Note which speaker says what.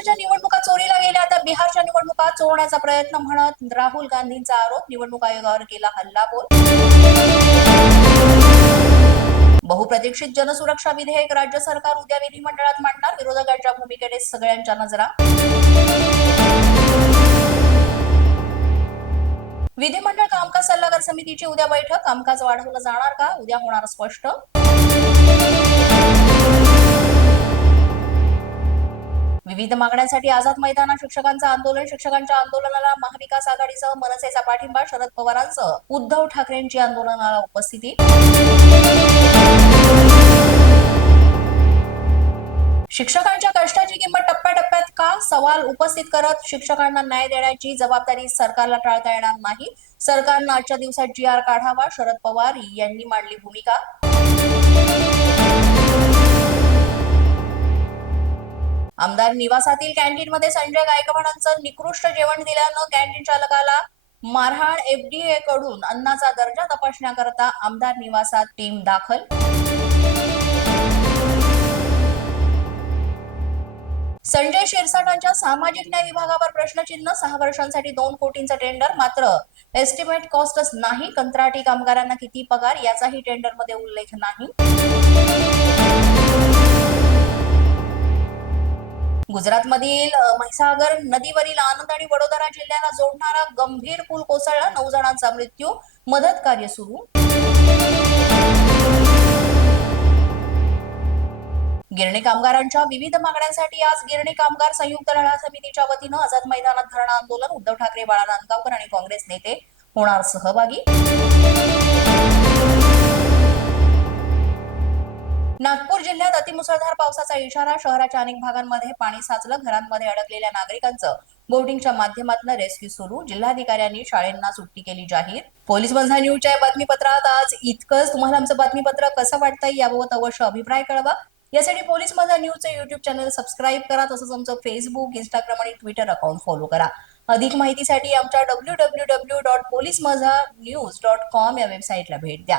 Speaker 1: चोरीला गेल्या. आता बिहारच्या निवडणुका चोरण्याचा प्रयत्न म्हणत राहुल गांधींचा आरोप निवडणूक आयोगावर केला हल्लाबोल. बहुप्रतीक्षित जनसुरक्षा विधेयक राज्य सरकार उद्या विधिमंडळात मांडणार. विरोधकांच्या भूमिकेकडे सगळ्यांच्या नजरा. विधिमंडळ कामकाज सल्लागार समितीची उद्या बैठक. कामकाज वाढवलं जाणार का? उद्या होणार स्पष्ट. विविध मागण्यांसाठी आझाद मैदानात शिक्षकांचं आंदोलन शिक्षकांच्या आंदोलनाला महाविकास आघाडीसह मनसेचा पाठिंबा शरद पवारांसह उद्धव ठाकरेंची आंदोलनाला उपस्थिती. शिक्षकांच्या कष्टाची किंमत टप्प्याटप्प्यात का सवाल उपस्थित करत शिक्षकांना न्याय देण्याची जबाबदारी सरकारला टाळता येणार नाही? सरकारनं आजच्या दिवसात जी आर काढावा शरद पवार यांनी मांडली भूमिका. आमदार निवासातील कॅन्टीनमध्ये संजय गायकवाडांचं निकृष्ट जेवण दिल्यानं कॅन्टीन चालकाला मारहाण एफडीए कडून अन्नाचा दर्जा तपासण्याकरता आमदार निवासात टीम दाखल. संजय शिरसाटांच्या सामाजिक न्याय विभागावर प्रश्नचिन्ह सहा वर्षांसाठी दोन कोटींचं टेंडर मात्र एस्टिमेट कॉस्टच नाही. कंत्राटी कामगारांना किती पगार याचाही टेंडरमध्ये उल्लेख नाही. गुजरातमधील महिसागर म्हैसागर नदीवरील आनंद आणि वडोदरा जिल्ह्याला जोडणारा गंभीर पूल कोसळला. नऊ जणांचा मृत्यू. मदत कार्य सुरू. गिरणी कामगारांच्या विविध मागण्यांसाठी आज गिरणी कामगार संयुक्त लढा समितीच्या वतीनं आझाद मैदानात धरणं आंदोलन. उद्धव ठाकरे बाळा नांदगावकर आणि काँग्रेस नेते होणार सहभागी. पावसाचा इशारा शहराच्या अनेक भागांमध्ये पाणी साचलं घरांमध्ये अडकलेल्या नागरिकांचं. बोटिंगच्या माध्यमातून रेस्क्यू सुरू. जिल्हाधिकाऱ्यांनी शाळेंना सुट्टी केली जाहीर. पोलीस बंधा न्यूजच्या बातमीपत्रात आज इतकंच. तुम्हाला आमचं बातमीपत्र कसं वाटतंय याबाबत अवश्य अभिप्राय कळवा. यासाठी पोलीस माझा न्यूजचं युट्यूब चॅनल सबस्क्राईब करा तसंच आमचं फेसबुक इंस्टाग्राम आणि ट्विटर अकाउंट फॉलो करा. अधिक माहितीसाठी आमच्या W W W dot police Majha news dot com या वेबसाईटला भेट द्या.